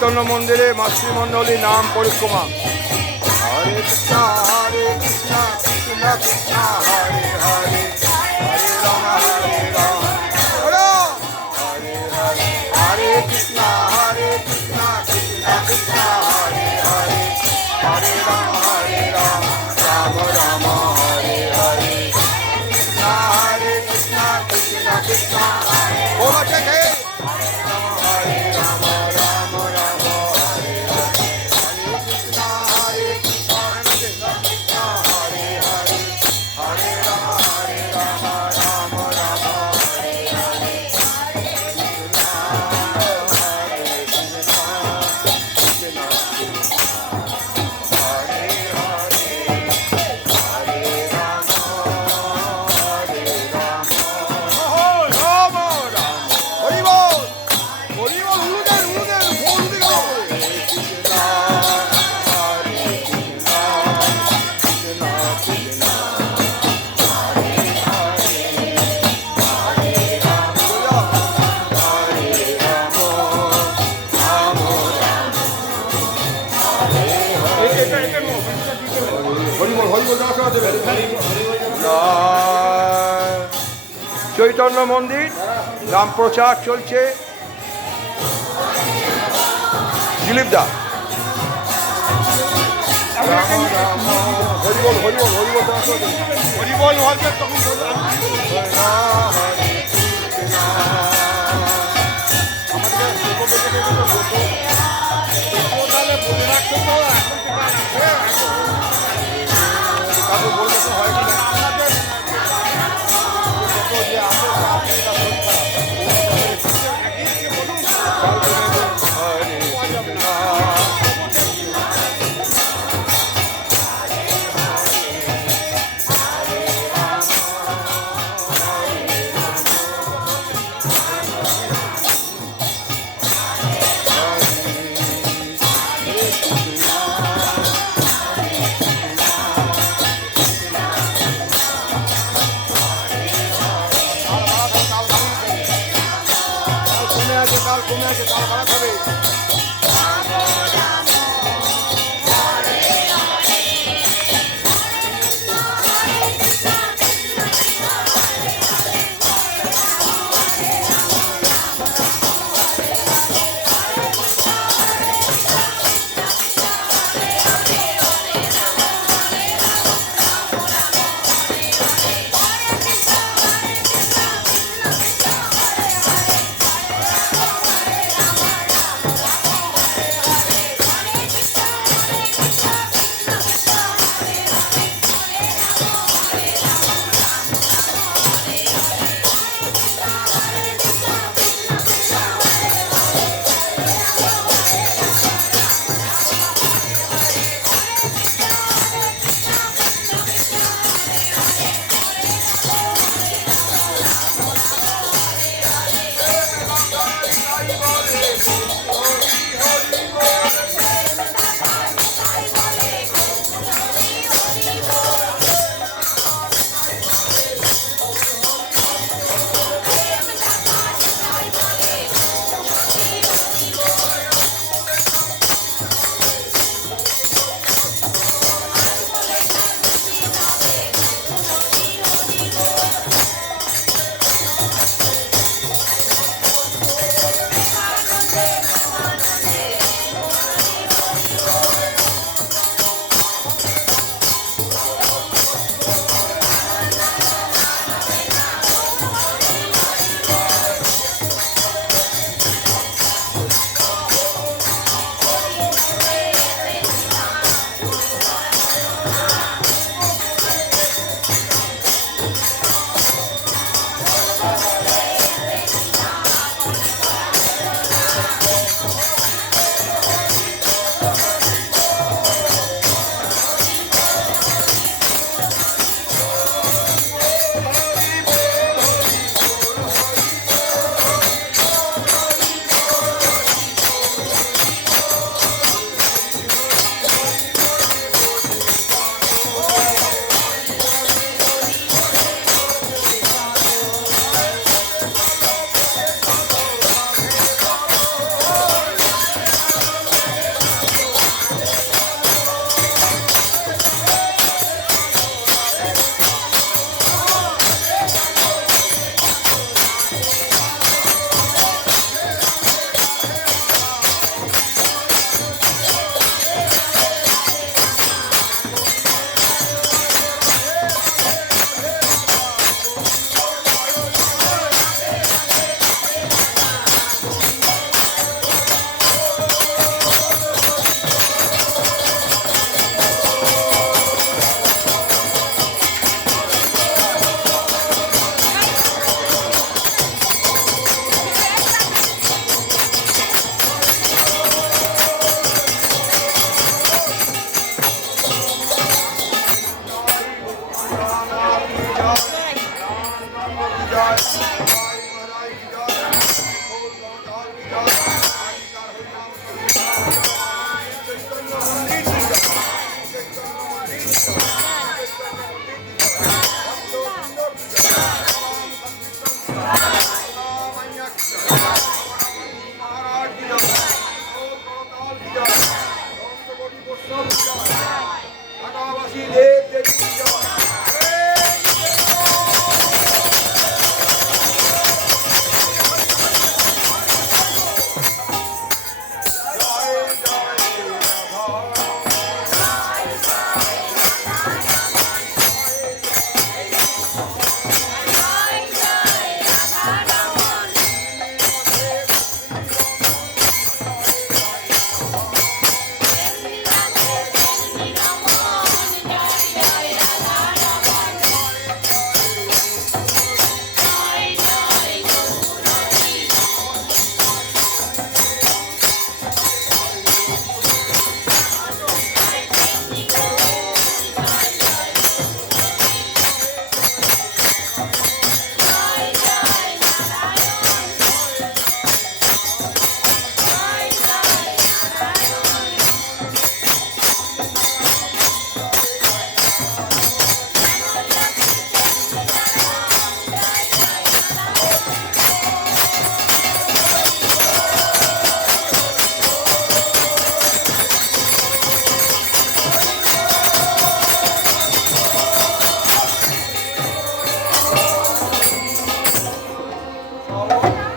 চৈতন্য মন্দিরে মাতৃমণ্ডলী নাম পরিক্রমা। হরে কৃষ্ণ হরে কৃষ্ণ কৃষ্ণ কৃষ্ণ। চৈতন্য মন্দির নাম প্রচার চলছে দিলীপ দা 四环。